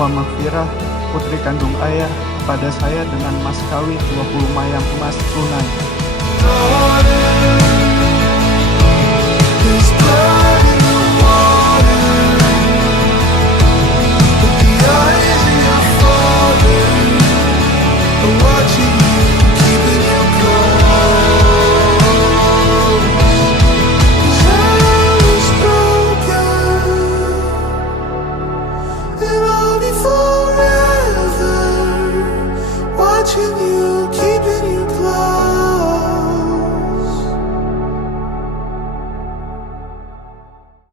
Nova Magfirah, putri kandung ayah, kepada saya dengan mas kawin 20 mayang emas tunai.